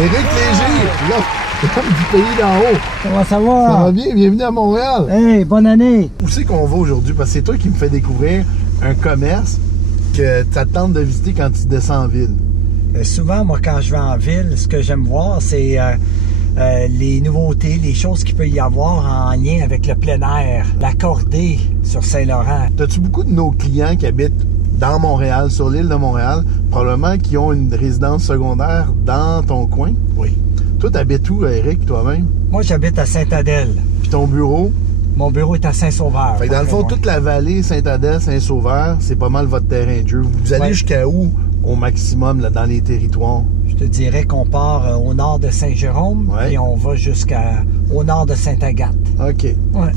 Éric Léger, l'homme du pays d'en haut. Comment ça va? Ça va bien? Bienvenue à Montréal. Hey, bonne année. Où c'est qu'on va aujourd'hui? Parce que c'est toi qui me fais découvrir un commerce que ça te tente de visiter quand tu descends en ville. Souvent, moi, quand je vais en ville, ce que j'aime voir, c'est les nouveautés, les choses qu'il peut y avoir en lien avec le plein air. L'accordé sur Saint-Laurent. As-tu beaucoup de nos clients qui habitent dans Montréal, sur l'île de Montréal, probablement qui ont une résidence secondaire dans ton coin? Oui. Toi, t'habites où, Éric, toi-même? Moi, j'habite à Sainte-Adèle. Puis ton bureau? Mon bureau est à Saint-Sauveur. Fait que dans le fond, toute la vallée, Sainte-Adèle, Saint-Sauveur, c'est pas mal votre terrain de jeu. Vous allez jusqu'à où, au maximum, là, dans les territoires? Je te dirais qu'on part au nord de Saint-Jérôme et on va jusqu'au nord de Sainte-Agathe. OK. Fait que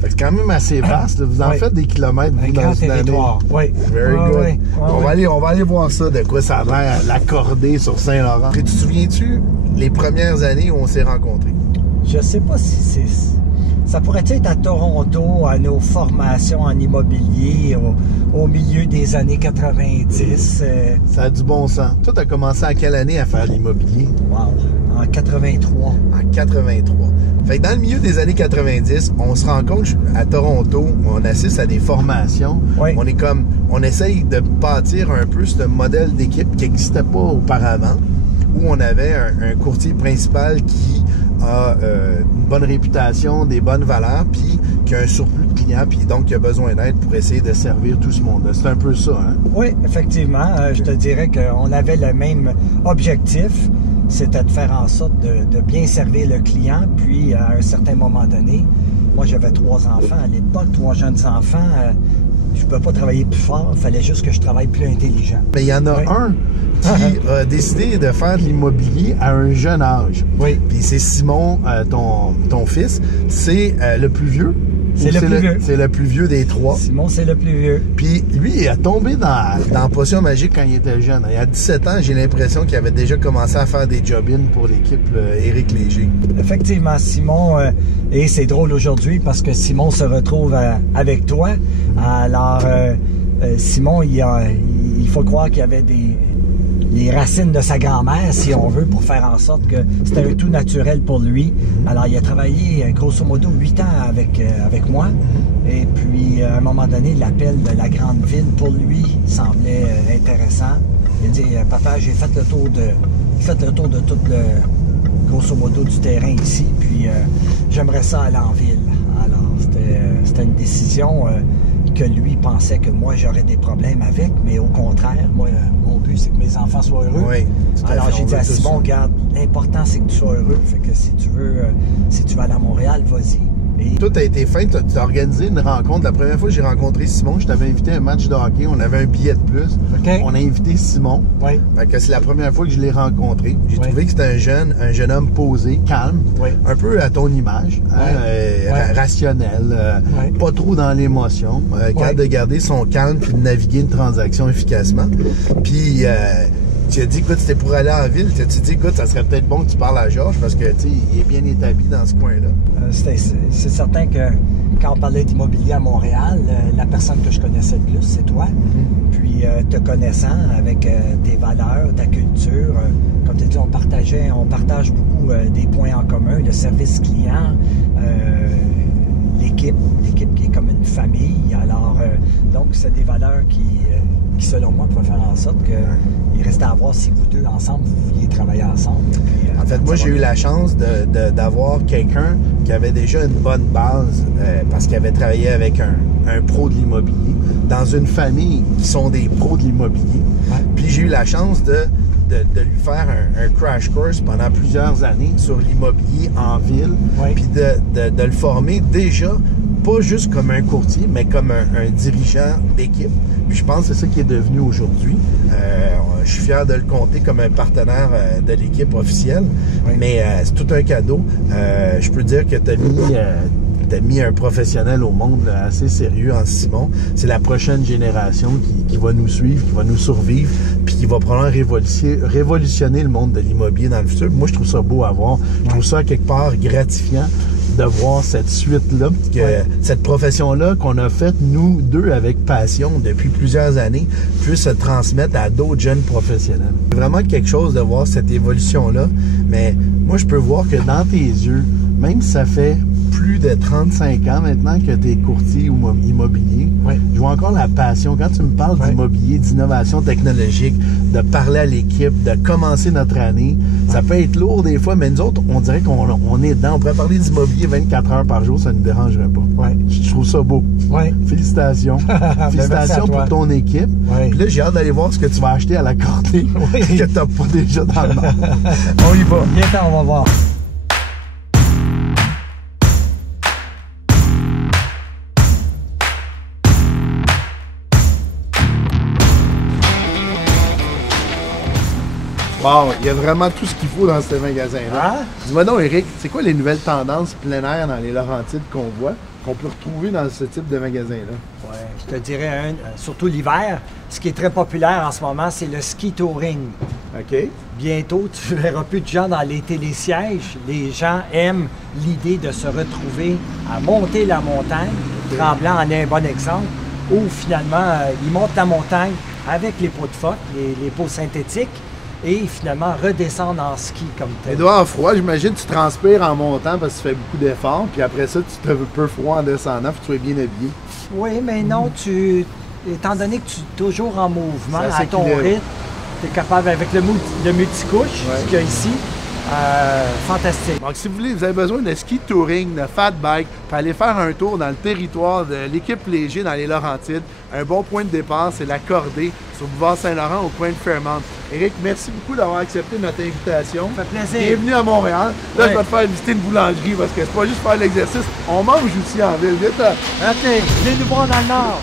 c'est quand même assez vaste. Là. Vous en faites des kilomètres, vous, dans une année. Oui. Very good. On va aller voir ça, de quoi ça a l'air, l'accordé sur Saint-Laurent. Tu te souviens-tu les premières années où on s'est rencontrés? Je sais pas si c'est... Ça pourrait être à Toronto, à nos formations en immobilier, au milieu des années 90. Ça a du bon sens. Toi, tu as commencé à quelle année à faire l'immobilier? Wow! En 83. En 83. Fait que dans le milieu des années 90, on se rencontre à Toronto, on assiste à des formations. Oui. On essaye de bâtir un peu ce modèle d'équipe qui n'existait pas auparavant, où on avait un courtier principal qui a une bonne réputation, des bonnes valeurs, puis qui a un surplus de clients, puis donc qui a besoin d'aide pour essayer de servir tout ce monde-là. C'est un peu ça, hein? Oui, effectivement. Je te dirais qu'on avait le même objectif, c'était de faire en sorte de bien servir le client, puis à un certain moment donné, moi j'avais 3 enfants à l'époque, 3 jeunes enfants, je ne pouvais pas travailler plus fort, il fallait juste que je travaille plus intelligent. Mais il y en a un qui a décidé de faire de l'immobilier à un jeune âge. Oui. Puis c'est Simon, ton fils. C'est le plus vieux. C'est le plus vieux. C'est le plus vieux des 3. Simon, c'est le plus vieux. Puis lui, il a tombé dans Potion Magique quand il était jeune. Il y a 17 ans, j'ai l'impression qu'il avait déjà commencé à faire des job-ins pour l'équipe Éric Léger. Effectivement, Simon, et c'est drôle aujourd'hui parce que Simon se retrouve avec toi. Alors, Simon, il faut croire qu'il y avait les racines de sa grand-mère, si on veut, pour faire en sorte que c'était un tout naturel pour lui. Alors, il a travaillé, grosso modo, 8 ans avec moi. Et puis, à un moment donné, l'appel de la grande ville, pour lui, semblait intéressant. Il a dit, « Papa, j'ai fait le tour de tout le, grosso modo, du terrain ici, puis j'aimerais ça aller en ville. » Alors, c'était une décision que lui pensait que moi, j'aurais des problèmes avec, mais au contraire, moi, mon but, c'est que mes enfants soient heureux. Oui, alors, j'ai dit à Simon, regarde, l'important, c'est que tu sois heureux. Fait que si tu veux aller à Montréal, vas-y. Et... Tout a été fait. Tu as organisé une rencontre. La première fois que j'ai rencontré Simon, je t'avais invité à un match de hockey. On avait un billet de plus. Okay. On a invité Simon. Oui. Fait que c'est la première fois que je l'ai rencontré. J'ai trouvé que c'était un jeune homme posé, calme, un peu à ton image, rationnel, pas trop dans l'émotion, capable de garder son calme puis de naviguer une transaction efficacement. Puis tu as dit, écoute, c'était pour aller en ville. Tu as dit, écoute, ça serait peut-être bon que tu parles à Georges parce que, tu sais, il est bien établi dans ce coin-là. C'est certain que quand on parlait d'immobilier à Montréal, la personne que je connaissais le plus, c'est toi. Puis, te connaissant avec tes valeurs, ta culture, comme tu as dit, on partage beaucoup des points en commun, le service client, l'équipe qui est comme une famille. Alors, donc, c'est des valeurs qui selon moi, pourraient faire en sorte qu'il restait à voir si vous deux, ensemble, vous vouliez travailler ensemble. Puis, en fait, moi, j'ai eu la chance d'avoir quelqu'un qui avait déjà une bonne base parce qu'il avait travaillé avec un pro de l'immobilier dans une famille qui sont des pros de l'immobilier. Puis, j'ai eu la chance de lui faire un crash course pendant plusieurs années sur l'immobilier en ville, puis de le former déjà, pas juste comme un courtier, mais comme un dirigeant d'équipe. Puis je pense que c'est ça qui est devenu aujourd'hui. Je suis fier de le compter comme un partenaire de l'équipe officielle, mais c'est tout un cadeau. Je peux dire que tu as mis un professionnel au monde assez sérieux en Simon. C'est la prochaine génération qui va nous suivre, qui va nous survivre, puis qui va probablement révolutionner le monde de l'immobilier dans le futur. Moi, je trouve ça beau à voir. Je trouve ça quelque part gratifiant de voir cette suite-là, cette profession-là qu'on a faite, nous deux, avec passion depuis plusieurs années, puisse se transmettre à d'autres jeunes professionnels. C'est vraiment quelque chose de voir cette évolution-là, mais moi, je peux voir que dans tes yeux, même si ça fait plus de 35 ans maintenant que tu es courtier ou immobilier, oui. Je vois encore la passion. Quand tu me parles d'immobilier, d'innovation technologique, de parler à l'équipe, de commencer notre année, ça peut être lourd des fois, mais nous autres, on dirait qu'on est dedans. On pourrait parler d'immobilier 24 heures par jour, ça ne nous dérangerait pas. Ouais. Je trouve ça beau. Ouais. Félicitations. Félicitations pour ton équipe. Ouais. Puis là, j'ai hâte d'aller voir ce que tu vas acheter à la cordée que tu n'as pas déjà dans le monde. On y va. Bientôt, on va voir. Bon, il y a vraiment tout ce qu'il faut dans ce magasin-là. Ah? Dis-moi donc, Eric, c'est quoi les nouvelles tendances plein air dans les Laurentides qu'on voit, qu'on peut retrouver dans ce type de magasin-là? Oui, je te dirais, surtout l'hiver, ce qui est très populaire en ce moment, c'est le ski touring. OK. Bientôt, tu verras plus de gens dans les télésièges. Les gens aiment l'idée de se retrouver à monter la montagne. Tremblant en est un bon exemple, où finalement, ils montent la montagne avec les pots de phoque, les pots synthétiques, et finalement redescendre en ski comme tel. Édouard, froid, j'imagine tu transpires en montant parce que tu fais beaucoup d'efforts, puis après ça, tu te peu froid en descendant, puis tu es bien habillé. Oui, mais non, étant donné que tu es toujours en mouvement, à ton rythme, tu es capable avec le multicouche, ce qu'il y a ici, fantastique. Donc, si vous avez besoin de ski touring, de fat bike, pour aller faire un tour dans le territoire de l'équipe Léger dans les Laurentides, un bon point de départ, c'est la Cordée sur le boulevard Saint-Laurent au coin de Fairmont. Éric, merci beaucoup d'avoir accepté notre invitation. Ça fait plaisir. Bienvenue à Montréal. Là, je vais te faire visiter une boulangerie parce que c'est pas juste faire l'exercice, on mange aussi en ville. Vite. OK, venez nous voir dans le Nord.